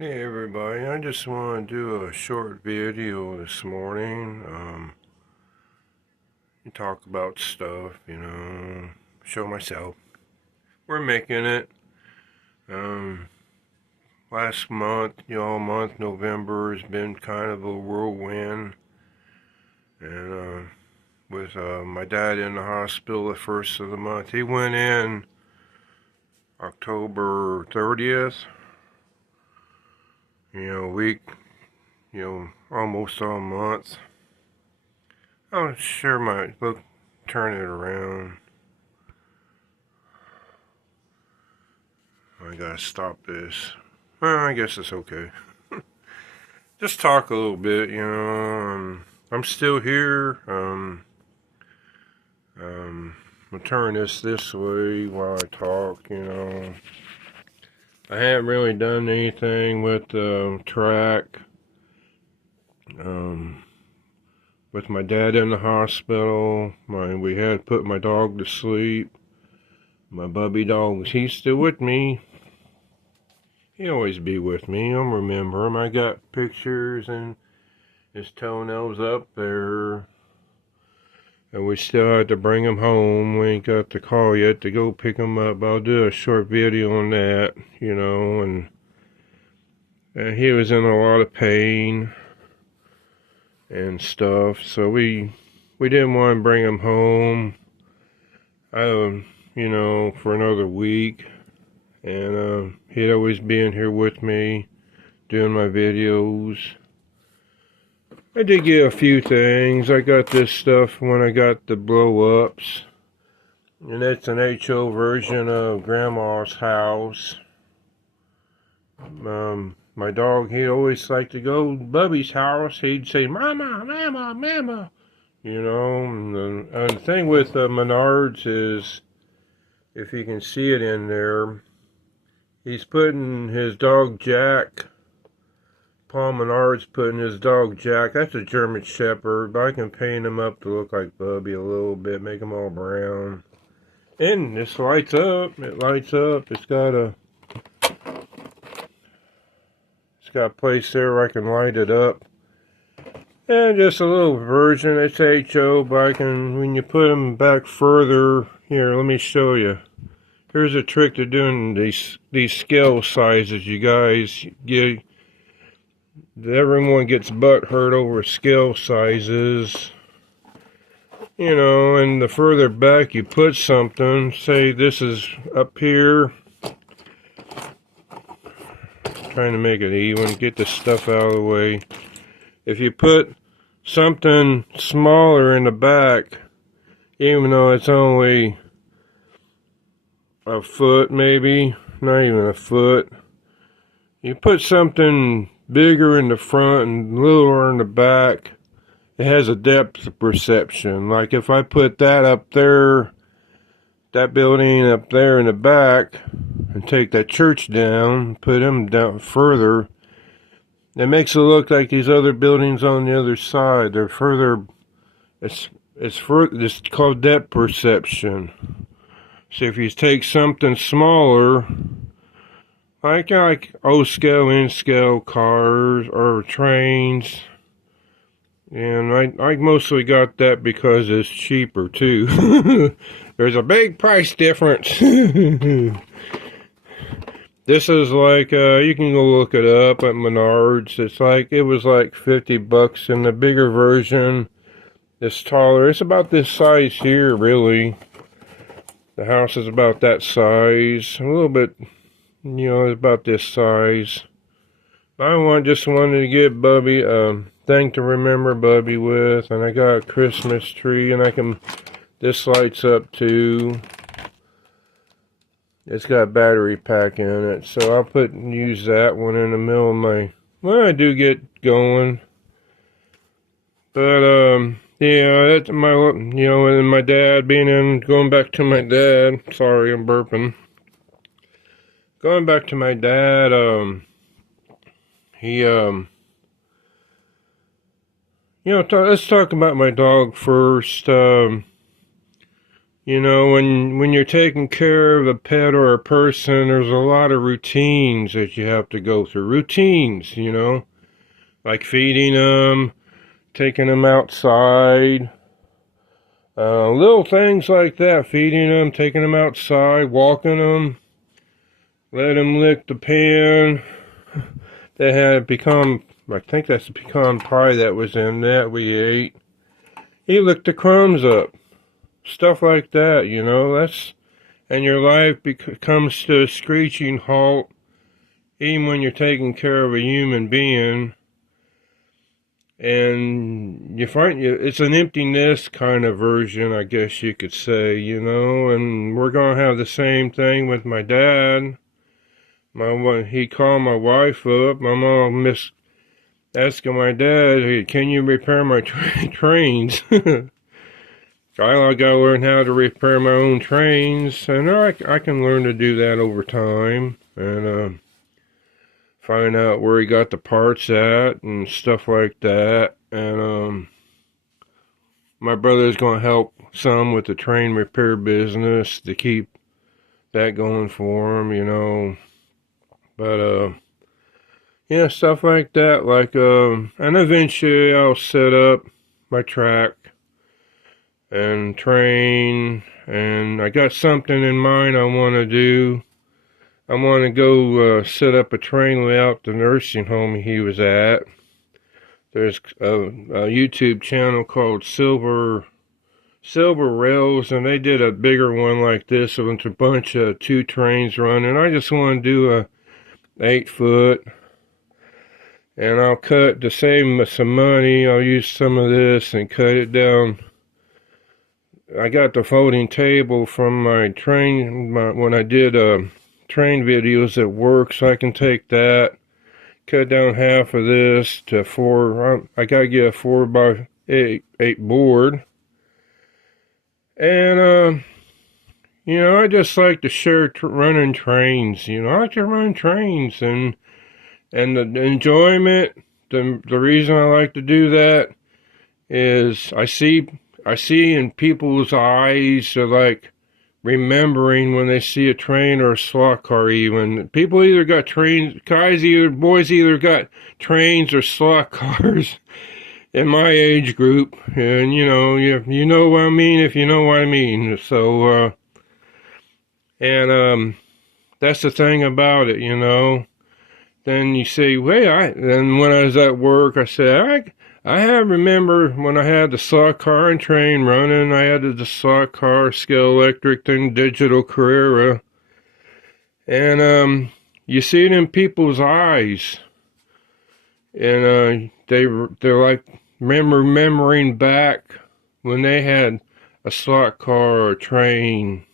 Hey everybody, I just want to do a short video this morning. Talk about stuff, show myself. We're making it. Um, Last month, month November has been kind of a whirlwind. And with my dad in the hospital the first of the month, he went in October 30th. Week, almost a month. I'll share my look, turn it around. I gotta stop this. Well, I guess it's okay. Just talk a little bit, I'm still here. I'll turn this way while I talk, I haven't really done anything with the track. With my dad in the hospital, we had put my dog to sleep. My bubby dog, he's still with me. He'll always be with me. I'll remember him. I got pictures and his toenails up there. And we still had to bring him home. We ain't got the call yet to go pick him up. I'll do a short video on that, and he was in a lot of pain and stuff, so we didn't want to bring him home, for another week, and he'd always be in here with me, doing my videos. I did get a few things. I got this stuff when I got the blow-ups, and it's an HO version of Grandma's house. My dog, he always liked to go to Bubby's house. He'd say, Mama, Mama, Mama. And the thing with Menards is, if you can see it in there, he's putting his dog Jack, Paul Menard's putting his dog Jack, that's a German Shepherd, but I can paint him up to look like Bubby a little bit, make him all brown. And this lights up, it lights up, it's got a place there where I can light it up. And just a little version, it's HO, but when you put them back further, here, let me show you. Here's a trick to doing these scale sizes, you guys. Everyone gets butt hurt over scale sizes. And the further back you put something, say this is up here, trying to make it even, get the stuff out of the way. If you put something smaller in the back, even though it's only a foot, maybe not even a foot, you put something bigger in the front and littler in the back, it has a depth perception. Like if I put that up there, that building up there in the back, and take that church down, put them down further, it makes it look like these other buildings on the other side. They're further. It's called depth perception. So if you take something smaller, like O-scale, N-scale cars or trains, and I mostly got that because it's cheaper too. There's a big price difference. This is like, you can go look it up at Menards. It was like $50, and the bigger version is taller. It's about this size here, really. The house is about that size. A little bit, it's about this size. I just wanted to give Bubby a thing to remember Bubby with, and I got a Christmas tree, and this lights up too. It's got a battery pack in it, so I'll use that one in the middle of when I do get going. But, that's and my dad going back to my dad, sorry, I'm burping. Going back to my dad, let's talk about my dog first. You know, when you're taking care of a pet or a person, there's a lot of routines that you have to go through. Routines, you know, like feeding them, taking them outside, little things like that. Feeding them, taking them outside, walking them, let them lick the pan. They had pecan, I think that's the pecan pie that was in that we ate. He licked the crumbs up. Stuff like that, you know, and your life comes to a screeching halt, even when you're taking care of a human being, and you find it's an empty nest kind of version, I guess you could say, you know, and we're going to have the same thing with my dad. He called my wife up. My mom asking my dad, hey, can you repair my trains? I gotta learn how to repair my own trains, and I can learn to do that over time, and find out where he got the parts at and stuff like that. And my brother's gonna help some with the train repair business to keep that going for him, you know. But yeah, stuff like that. And eventually I'll set up my track and train, and I got something in mind I want to do. I want to go set up a train layout the nursing home he was at. There's a YouTube channel called Silver Rails, and they did a bigger one like this with a bunch of 2 trains running. I just want to do a 8-foot, and I'll cut to save some money. I'll use some of this and cut it down. I got the folding table from my train when I did train videos at work, so I can take that, cut down half of this to 4. I gotta get a 4x8 board, and you know, I just like to share running trains. You know, I like to run trains, and the enjoyment. The reason I like to do that is I see in people's eyes, they're like remembering when they see a train or a slot car. Even people either got trains, boys either got trains or slot cars in my age group, and you know what I mean, if you know what I mean. So and that's the thing about it, you know. Then you say, wait, then when I was at work, I said, I remember when I had the slot car and train running. I had the slot car, Scale Electric, then Digital Carrera. And you see it in people's eyes. And they're like remembering back when they had a slot car or a train.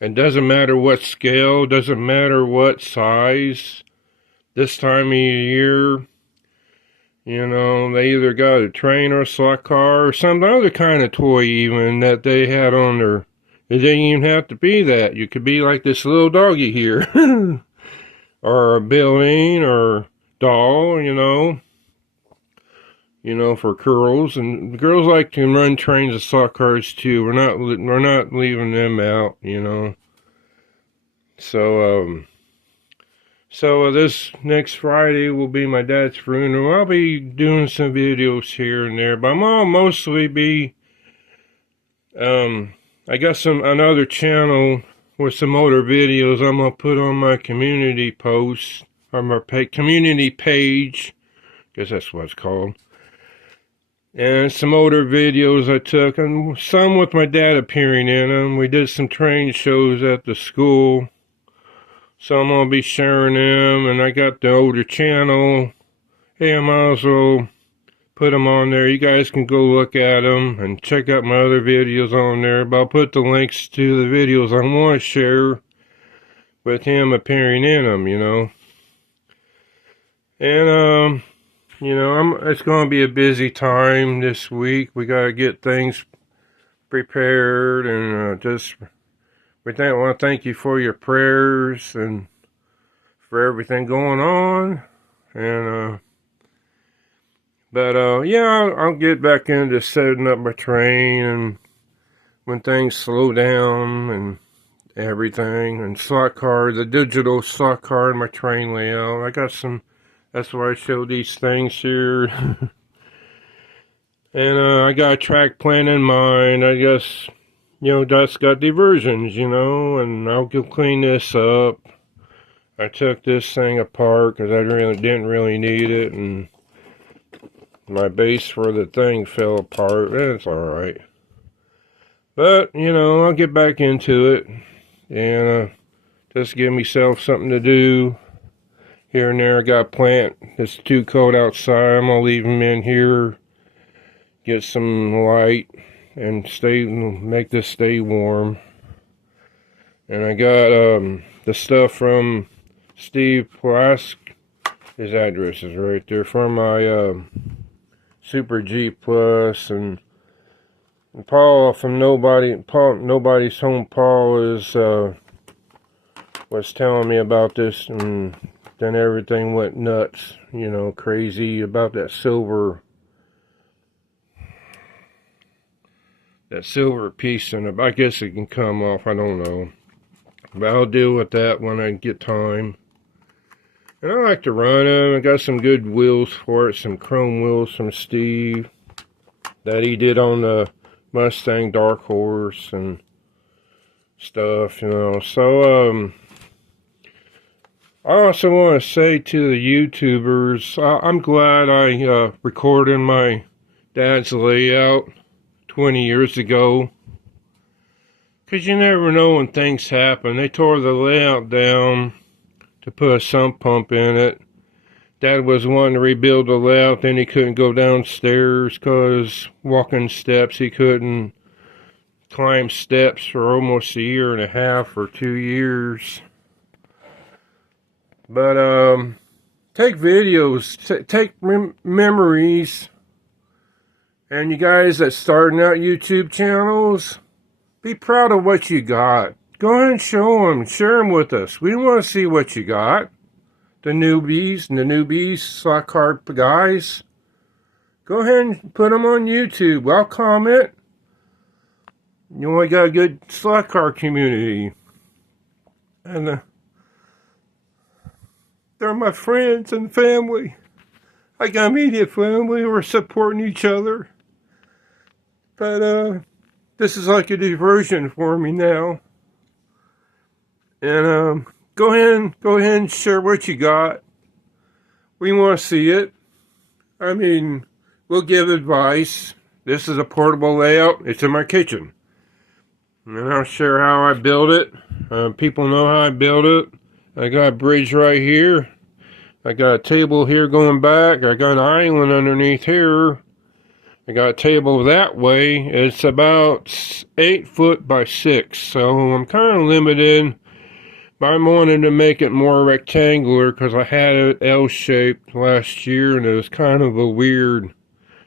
It doesn't matter what scale, doesn't matter what size. This time of year, you know, they either got a train or a slot car or some other kind of toy even that they had on their. It didn't even have to be that. You could be like this little doggy here. Or a building or doll, you know. You know, for girls. And girls like to run trains and slot cars too. We're not leaving them out, you know. So this next Friday will be my dad's funeral. I'll be doing some videos here and there, but I'll mostly be, I got another channel with some older videos I'm going to put on my community post, or my community page, guess that's what it's called. And some older videos I took, and some with my dad appearing in them. We did some train shows at the school. So I'm going to be sharing them, and I got the older channel. Hey, I might as well put them on there. You guys can go look at them and check out my other videos on there. But I'll put the links to the videos I want to share with him appearing in them, you know. And, you know, it's going to be a busy time this week. We got to get things prepared, and I want to thank you for your prayers and for everything going on. And, but yeah, I'll get back into setting up my train, and when things slow down and everything. And slot card, the digital slot card, my train layout. I got some, that's why I show these things here. And I got a track plan in mind. I guess, you know, that's got diversions, you know, and I'll go clean this up. I took this thing apart because I didn't really need it, and my base for the thing fell apart. It's alright. But, you know, I'll get back into it and just give myself something to do here and there. I got a plant. It's too cold outside. I'm going to leave them in here, get some light, and make this stay warm. And I got the stuff from Steve Plask. His address is right there, from my Super G Plus, and Paul from Nobody's Home. Paul was telling me about this, and then everything went nuts, you know, crazy about that silver piece, and I guess it can come off, I don't know, but I'll deal with that when I get time. And I like to run them. I got some good wheels for it, some chrome wheels from Steve that he did on the Mustang Dark Horse and stuff, you know. So I also want to say to the YouTubers, I'm glad I recorded my dad's layout 20 years ago, because you never know when things happen. They tore the layout down to put a sump pump in it. Dad was wanting to rebuild the layout, then he couldn't go downstairs because walking steps, he couldn't climb steps for almost a year and a half or 2 years. But take videos, take memories, and you guys that starting out YouTube channels, be proud of what you got. Go ahead and show them, share them with us. We want to see what you got. The newbies, slot card guys. Go ahead and put them on YouTube. I'll comment. You know, I got a good slot card community. And they're my friends and family. I got immediate family. We're supporting each other. But this is like a diversion for me now. And go ahead and share what you got. We want to see it. I mean, we'll give advice. This is a portable layout. It's in my kitchen. And I'll share how I build it. People know how I build it. I got a bridge right here. I got a table here going back. I got an island underneath here. I got a table that way. It's about 8 foot by 6. So I'm kind of limited. But I'm wanting to make it more rectangular because I had it L-shaped last year and it was kind of a weird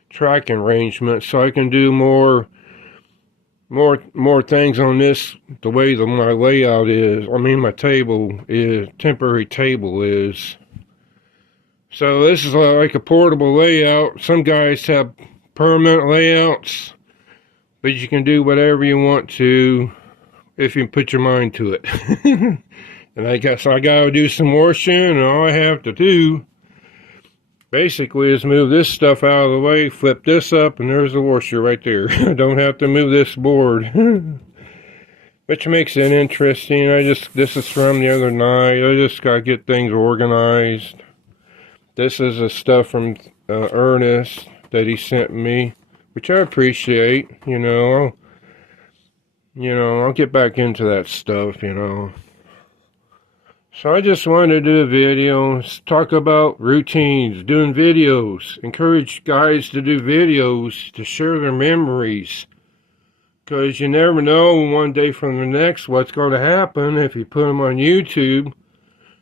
track arrangement. So I can do more things on this the way that my layout is. I mean, my temporary table is. So this is like a portable layout. Some guys have permanent layouts, but you can do whatever you want to if you put your mind to it. And I guess I gotta do some washing, and all I have to do basically is move this stuff out of the way, flip this up, and there's the washer right there. I don't have to move this board. Which makes it interesting. This is from the other night. I just gotta get things organized. This is the stuff from Ernest that he sent me, which I appreciate, you know. I'll get back into that stuff, you know. So I just wanted to do a video, talk about routines, doing videos, encourage guys to do videos, to share their memories. Because you never know one day from the next what's going to happen. If you put them on YouTube,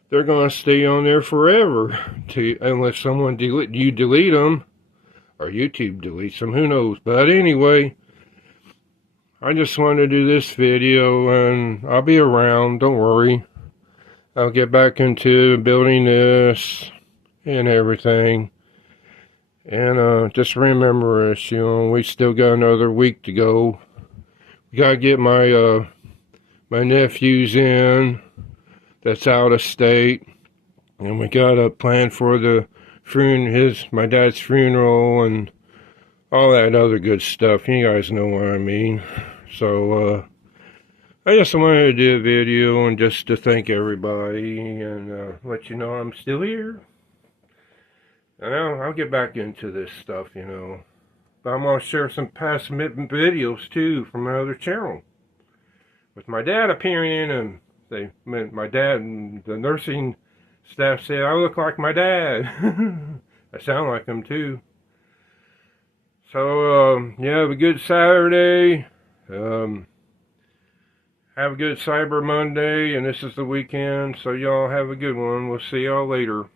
they're going to stay on there forever. Unless someone delete them, or YouTube deletes them, who knows. But anyway, I just wanted to do this video, and I'll be around, don't worry. I'll get back into building this and everything. And just remember this, we still got another week to go. Gotta get my nephews in that's out of state, and we got a plan for the my dad's funeral and all that other good stuff. You guys know what I mean. So I just wanted to do a video and just to thank everybody and let you know I'm still here. And I'll get back into this stuff, you know. But I'm going to share some past videos too from my other channel. With my dad appearing in them. My dad and the nursing staff said I look like my dad. I sound like him too. So, yeah, have a good Saturday. Have a good Cyber Monday, and this is the weekend, so y'all have a good one. We'll see y'all later.